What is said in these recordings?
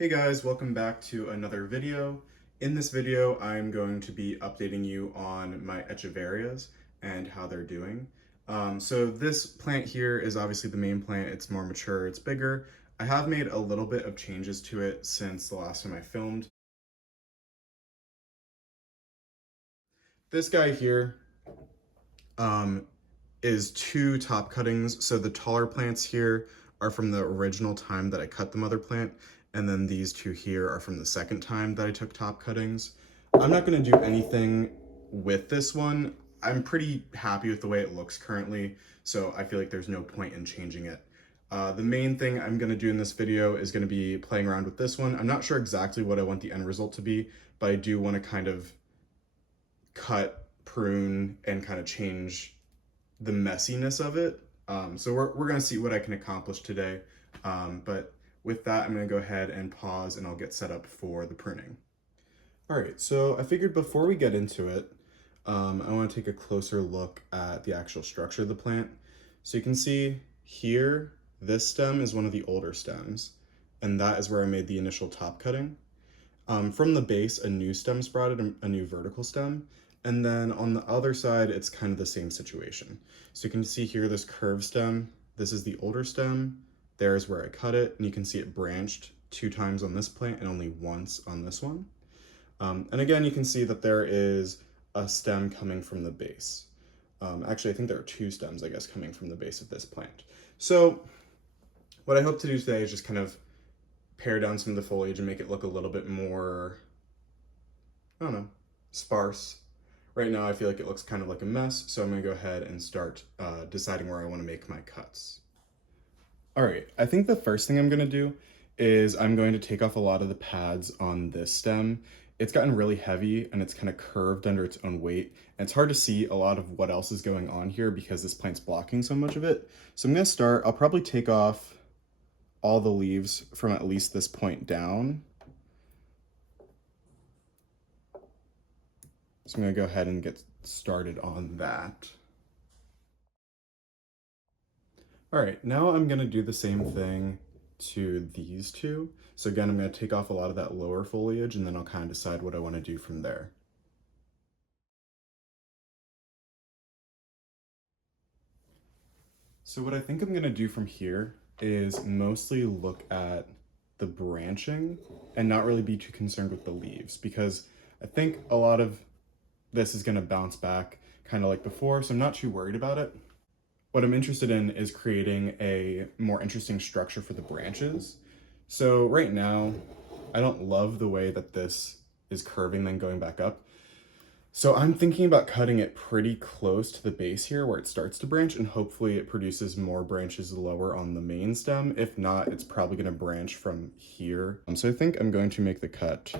Hey guys, welcome back to another video. In this video, I'm going to be updating you on my Echeverias and how they're doing. So this plant here is obviously the main plant. It's more mature, it's bigger. I have made a little bit of changes to it since the last time I filmed. This guy here um, is two top cuttings. So the taller plants here are from the original time that I cut the mother plant, and then these two here are from the second time that I took top cuttings. I'm not gonna do anything with this one. I'm pretty happy with the way it looks currently, so I feel like there's no point in changing it. The main thing I'm gonna do in this video is gonna be playing around with this one. I'm not sure exactly what I want the end result to be, but I do wanna kind of cut, prune, and kind of change the messiness of it. So we're gonna see what I can accomplish today. But with that, I'm gonna go ahead and pause and I'll get set up for the pruning. All right, so I figured before we get into it, I wanna take a closer look at the actual structure of the plant. So you can see here, this stem is one of the older stems, and that is where I made the initial top cutting. From the base, a new stem sprouted, a new vertical stem, and then on the other side, it's kind of the same situation. So you can see here this curved stem. This is the older stem. There's where I cut it, and you can see it branched 2 times on this plant and only once on this one. And again, you can see that there is a stem coming from the base. Actually, I think there are 2 stems, I guess, coming from the base of this plant. So what I hope to do today is just kind of pare down some of the foliage and make it look a little bit more, I don't know, sparse. Right now I feel like it looks kind of like a mess, so I'm gonna go ahead and start deciding where I wanna make my cuts. All right, I think the first thing I'm gonna do is I'm going to take off a lot of the pads on this stem. It's gotten really heavy and it's kind of curved under its own weight. And it's hard to see a lot of what else is going on here because this plant's blocking so much of it. So I'm gonna start, I'll probably take off all the leaves from at least this point down. So I'm gonna go ahead and get started on that. All right, now I'm gonna do the same thing to these two. So again, I'm gonna take off a lot of that lower foliage and then I'll kind of decide what I wanna do from there. So what I think I'm gonna do from here is mostly look at the branching and not really be too concerned with the leaves because I think a lot of this is gonna bounce back kind of like before, so I'm not too worried about it. What I'm interested in is creating a more interesting structure for the branches. So right now, I don't love the way that this is curving then going back up. So I'm thinking about cutting it pretty close to the base here where it starts to branch, and hopefully it produces more branches lower on the main stem. If not, it's probably gonna branch from here. So I think I'm going to make the cut,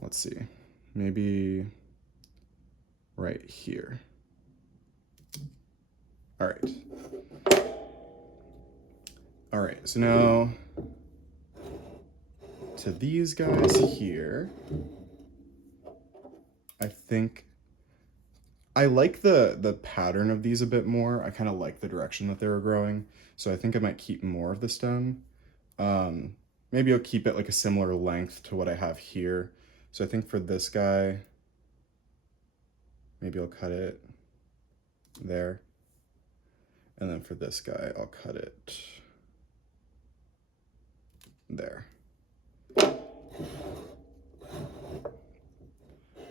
let's see, maybe right here. All right. All right, so now to these guys here, I think I like the pattern of these a bit more. I kind of like the direction that they were growing, so I think I might keep more of the stem. Maybe I'll keep it like a similar length to what I have here. So I think for this guy, maybe I'll cut it there. And then for this guy, I'll cut it there. All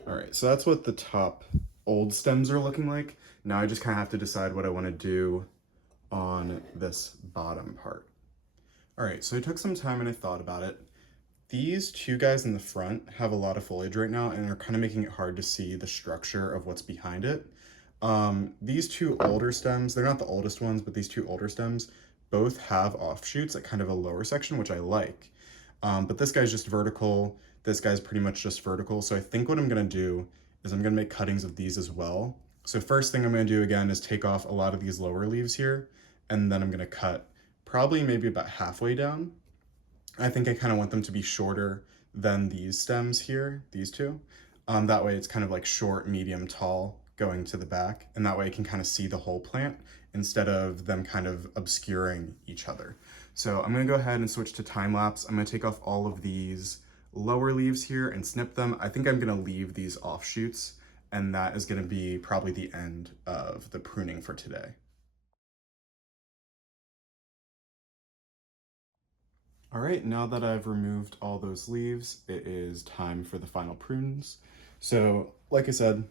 right, so that's what the top old stems are looking like. Now I just kind of have to decide what I want to do on this bottom part. All right, so I took some time and I thought about it. These 2 guys in the front have a lot of foliage right now and are kind of making it hard to see the structure of what's behind it. These 2 older stems, they're not the oldest ones, but these 2 older stems both have offshoots at kind of a lower section, which I like. But this guy's just vertical. This guy's pretty much just vertical. So I think what I'm gonna do is I'm gonna make cuttings of these as well. So first thing I'm gonna do again is take off a lot of these lower leaves here, and then I'm gonna cut probably maybe about halfway down. I think I kind of want them to be shorter than these stems here, these 2. That way it's kind of like short, medium, tall going to the back, and that way I can kind of see the whole plant instead of them kind of obscuring each other. So I'm gonna go ahead and switch to time lapse. I'm gonna take off all of these lower leaves here and snip them. I think I'm gonna leave these offshoots, and that is gonna be probably the end of the pruning for today. All right, now that I've removed all those leaves, it is time for the final prunes. So, like I said,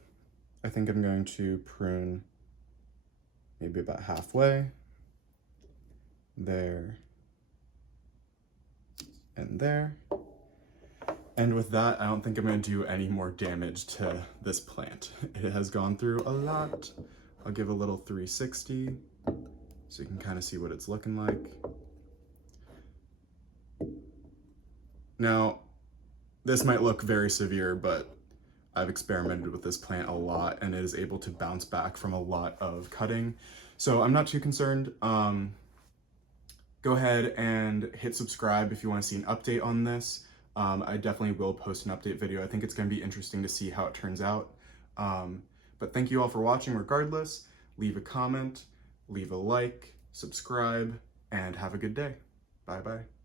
I think I'm going to prune maybe about halfway, there, and there. And with that, I don't think I'm gonna do any more damage to this plant. It has gone through a lot. I'll give a little 360 so you can kind of see what it's looking like. Now, this might look very severe, but I've experimented with this plant a lot and it is able to bounce back from a lot of cutting. So I'm not too concerned. Go ahead and hit subscribe if you want to see an update on this. I definitely will post an update video. I think it's going to be interesting to see how it turns out. But thank you all for watching regardless. Leave a comment, leave a like, subscribe, and have a good day. Bye-bye.